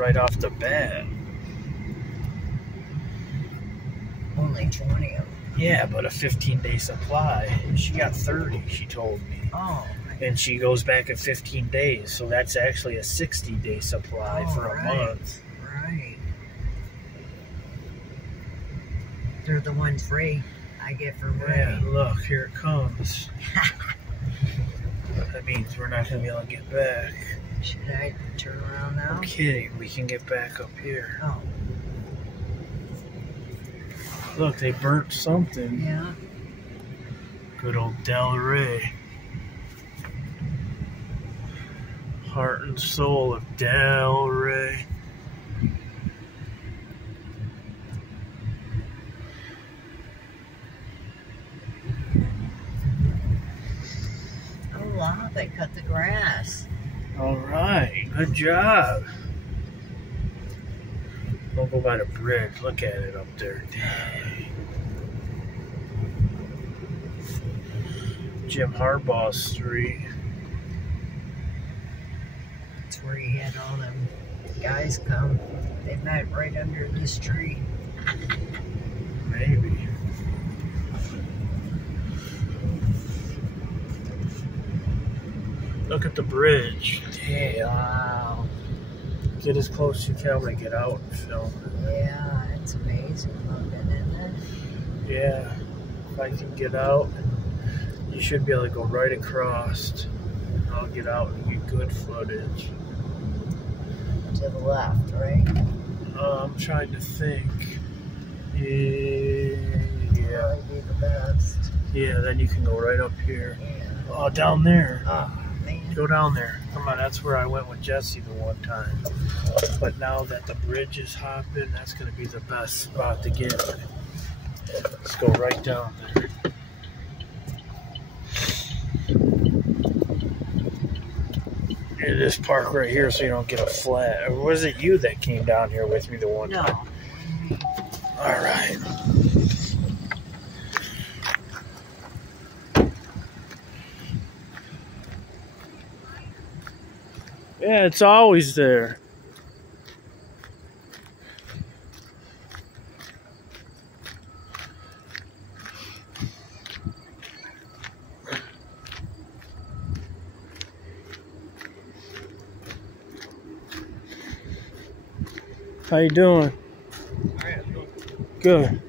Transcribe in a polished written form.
right off the bat. Only 20 of them. Yeah, but a 15-day supply. She got 30, she told me. Oh. And she goes back in 15 days, so that's actually a 60-day supply for a month. Right. They're the ones free I get for free. Yeah, look, here it comes. That means we're not going to be able to get back. Should I turn around now? I'm kidding. We can get back up here. Oh. Look, they burnt something. Yeah. Good old Delray. Heart and soul of Delray. Oh wow, they cut the grass. All right, good job. Don't go by the bridge. Look at it up there. Dang. Jim Harbaugh's Street. That's where he had all them guys come. They met right under this tree. Maybe. Look at the bridge. Damn. Wow. Get as close as you can when I get out and film it. Yeah, it's amazing looking, isn't it? Yeah. If I can get out, you should be able to go right across. I'll get out and get good footage. To the left, right? I'm trying to think. Yeah. Probably be the best. Yeah, then you can go right up here. Yeah. Oh, down there. Oh, man. Go down there. Come on, that's where I went with Jesse the one time. But now that the bridge is hopping, that's going to be the best spot to get. Let's go right down there. Yeah, this park right here so you don't get a flat. Or was it you that came down here with me the one time? No. All right. Yeah, it's always there. How you doing? Good.